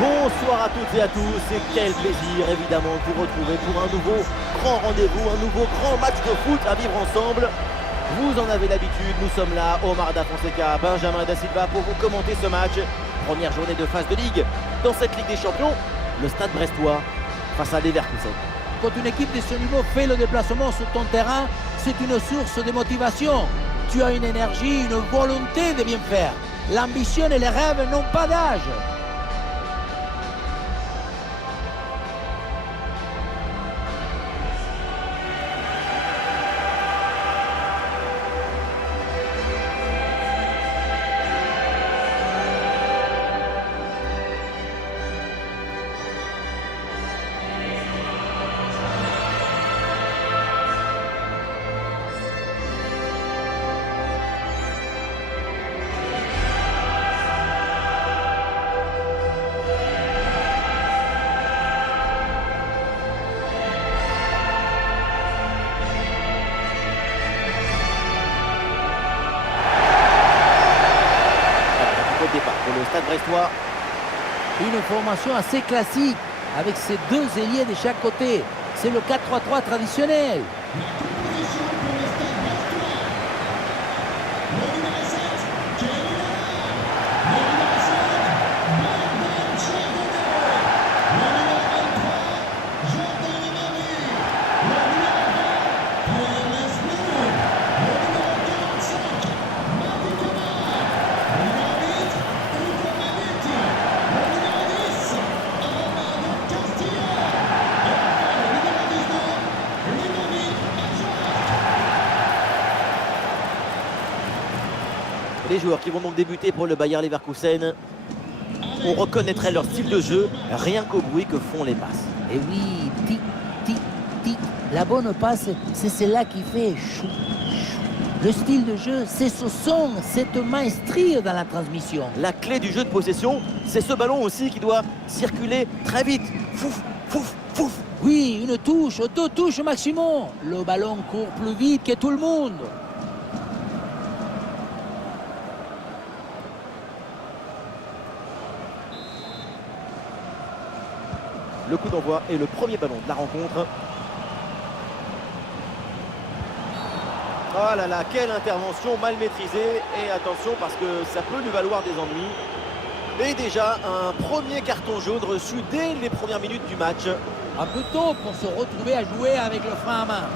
Bonsoir à toutes et à tous et quel plaisir évidemment de vous retrouver pour un nouveau grand rendez-vous, un nouveau grand match de foot à vivre ensemble. Vous en avez l'habitude, nous sommes là, Omar Da Fonseca, Benjamin Da Silva pour vous commenter ce match. Première journée de phase de Ligue dans cette Ligue des Champions, le Stade Brestois face à Leverkusen. Quand une équipe de ce niveau fait le déplacement sur ton terrain, c'est une source de motivation. Tu as une énergie, une volonté de bien faire. L'ambition et les rêves n'ont pas d'âge. Départ pour le Stade Brestois. Une formation assez classique, avec ses deux ailiers de chaque côté. C'est le 4-3-3 traditionnel. Les joueurs qui vont donc débuter pour le Bayer Leverkusen, on reconnaîtrait leur style de jeu rien qu'au bruit que font les passes. Et oui, tic, tic, tic. La bonne passe, c'est celle-là qui fait chou, chou. Le style de jeu, c'est ce son, cette maestrie dans la transmission. La clé du jeu de possession, c'est ce ballon aussi qui doit circuler très vite. Fouf, fouf, fouf. Oui, une touche, deux touches maximum. Le ballon court plus vite que tout le monde. Le coup d'envoi et le premier ballon de la rencontre. Oh là là, quelle intervention mal maîtrisée. Et attention parce que ça peut lui valoir des ennuis. Et déjà un premier carton jaune reçu dès les premières minutes du match. Un peu tôt pour se retrouver à jouer avec le frein à main.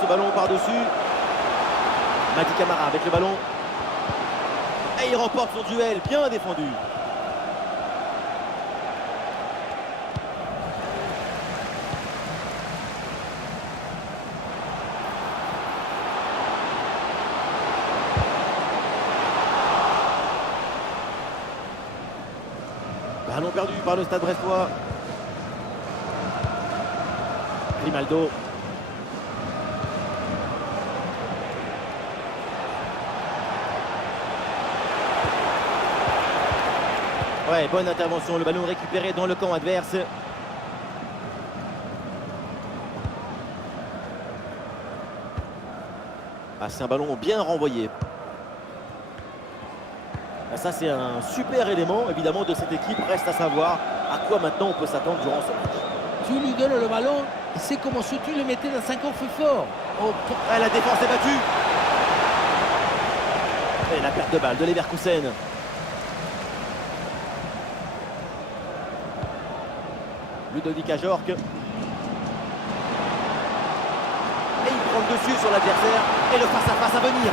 Ce ballon par-dessus. Mady Camara avec le ballon. Et il remporte son duel, bien défendu. Ballon perdu par le Stade Brestois. Grimaldo. Ouais, bonne intervention, le ballon récupéré dans le camp adverse. Ah, c'est un ballon bien renvoyé. Ah, ça, c'est un super élément, évidemment, de cette équipe. Reste à savoir à quoi maintenant on peut s'attendre durant ce match. Tu lui donnes le ballon, et c'est comme si tu le mettais dans 50 plus fort. Oh, ah, la défense est battue. Et la perte de balle de Leverkusen. Ludovic Ajorc. Et il prend le dessus sur l'adversaire. Et le face-à-face à venir.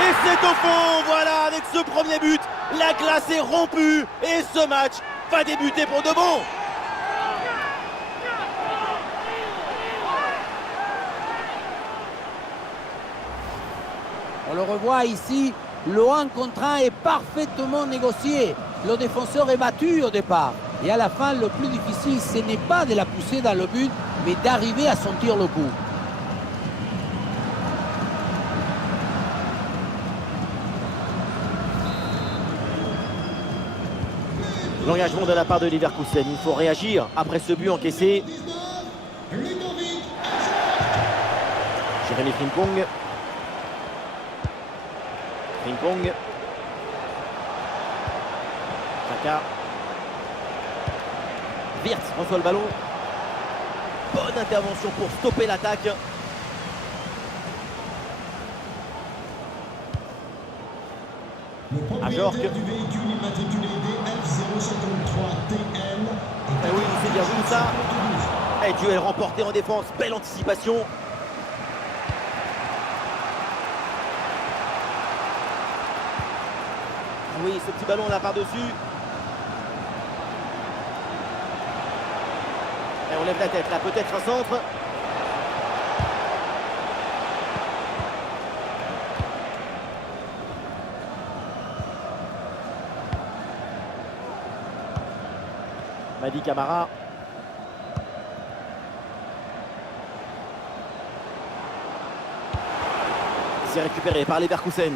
Et c'est au fond, voilà, avec ce premier but, la glace est rompue. Et ce match va débuter pour de bon. on le revoit ici, le 1 contre 1 est parfaitement négocié. Le défenseur est battu au départ. Et à la fin, le plus difficile, ce n'est pas de la pousser dans le but, mais d'arriver à sentir le coup. L'engagement de la part de Leverkusen. Il faut réagir après ce but encaissé. Jérémy Frimpong. Frimpong. Saka. Wirtz reçoit le ballon. Bonne intervention pour stopper l'attaque. Ajorc. Eh oui, c'est bien vu ça. Et duel remporté en défense. Belle anticipation. Oui, ce petit ballon là par-dessus. Et on lève la tête là, peut-être un centre. Mady Camara. C'est récupéré par Leverkusen.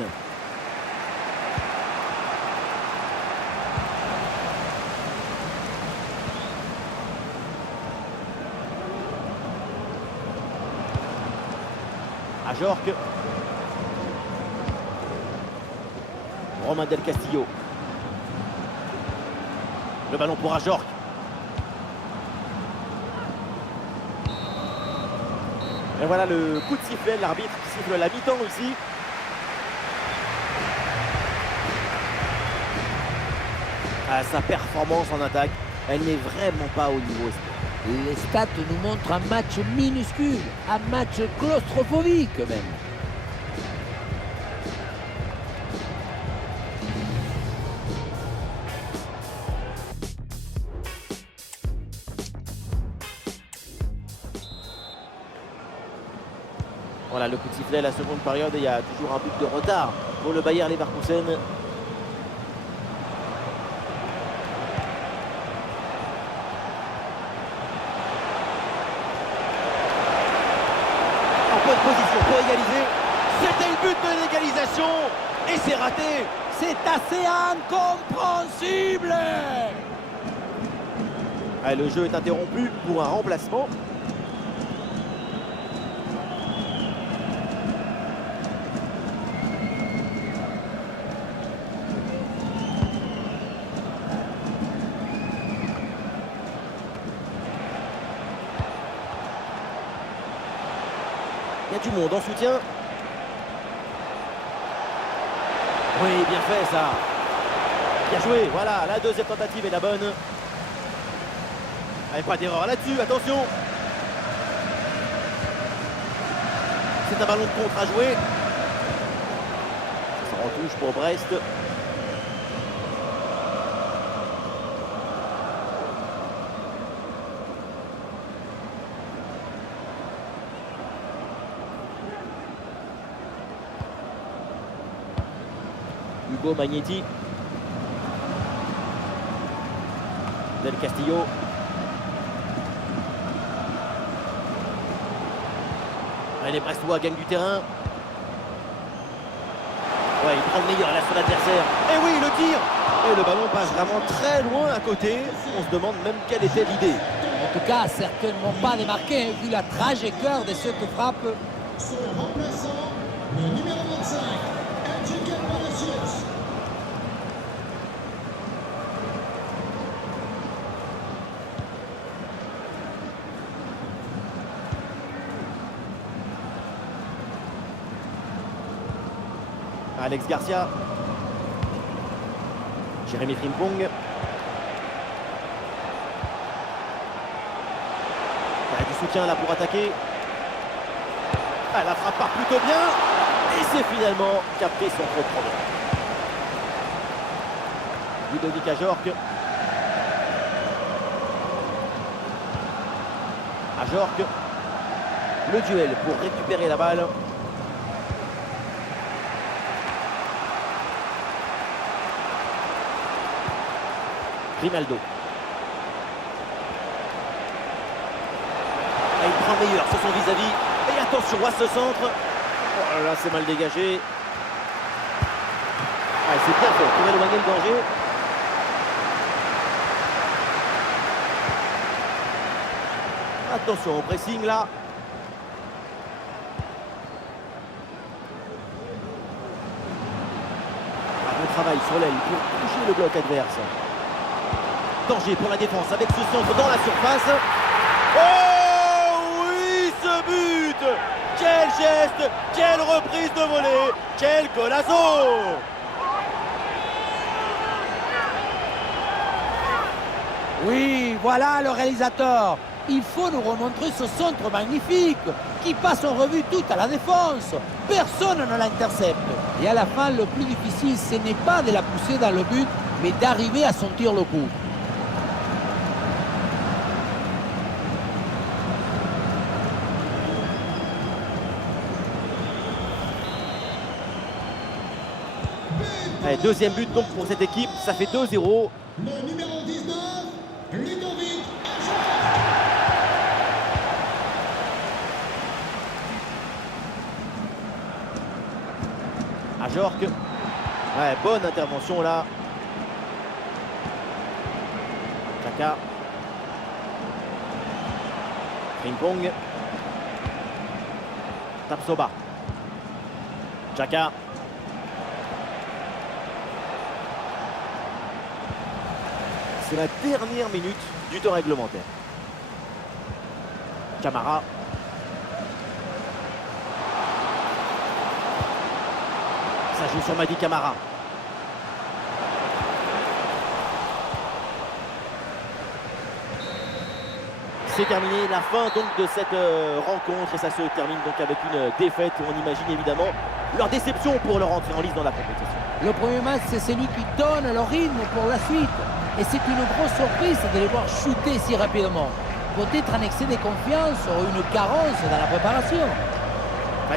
Ajorc. Romain Del Castillo. Le ballon pour Ajorc. Et voilà le coup de sifflet, l'arbitre qui siffle la mi-temps ici. Ah, sa performance en attaque, elle n'est vraiment pas au niveau. Les stats nous montrent un match minuscule, un match claustrophobique même. Voilà le coup de sifflet, la seconde période, et il y a toujours un but de retard pour le Bayer Leverkusen. En bonne position pour égaliser. C'était le but de l'égalisation et c'est raté. C'est assez incompréhensible. Ah, le jeu est interrompu pour un remplacement. Il y a du monde en soutien. Oui, bien fait ça. Bien joué, voilà, la deuxième tentative est la bonne. Allez, pas d'erreur là-dessus, attention. C'est un ballon de contre à jouer. Ça en touche pour Brest. Hugo Magnetti. Del Castillo. Allez, les Brestois gagnent du terrain. Ouais, il prend le meilleur là sur l'adversaire. Et oui, le tir. Et le ballon passe vraiment très loin à côté. On se demande même quelle était l'idée. En tout cas, certainement pas démarqué, vu la trajectoire de cette frappe. Son remplaçant, le numéro 25, Enrique Palacios. Alex Garcia. Jérémy Frimpong. Il y a du soutien là pour attaquer. Ah, la frappe part plutôt bien. Et c'est finalement capté sans trop de problème. Ludovic Ajorc. Ajorc. Le duel pour récupérer la balle. Rinaldo. Et il prend le meilleur sur son vis-à-vis. Et attention à ce centre. Oh là là, c'est mal dégagé. Ah, c'est bien fait pour éloigner le danger. Attention au pressing là. Un bon travail sur l'aile pour toucher le bloc adverse. Danger pour la défense avec ce centre dans la surface. Oh oui, ce but! Quel geste! Quelle reprise de volée! Quel golazo! Oui, voilà le réalisateur. Il faut nous remontrer ce centre magnifique qui passe en revue toute à la défense. Personne ne l'intercepte. Et à la fin, le plus difficile, ce n'est pas de la pousser dans le but, mais d'arriver à sentir le coup. Allez, deuxième but donc pour cette équipe, ça fait 2-0. Le numéro 19, Ludovic Ajorc. Ouais, bonne intervention là. Chaka. Ping-pong. Tapsoba. Chaka. C'est la dernière minute du temps réglementaire. Camara. Ça joue sur Mady Camara. C'est terminé, la fin donc de cette rencontre et ça se termine donc avec une défaite. On imagine évidemment leur déception pour leur entrée en lice dans la compétition. Le premier match, c'est celui qui donne le rythme pour la suite. Et c'est une grosse surprise de les voir shooter si rapidement. Peut-être un excès de confiance ou une carence dans la préparation.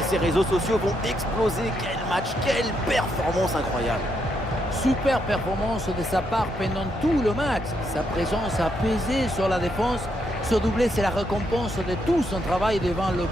Ces réseaux sociaux vont exploser. Quel match, quelle performance incroyable. Super performance de sa part pendant tout le match. Sa présence a pesé sur la défense. Ce doublé, c'est la récompense de tout son travail devant le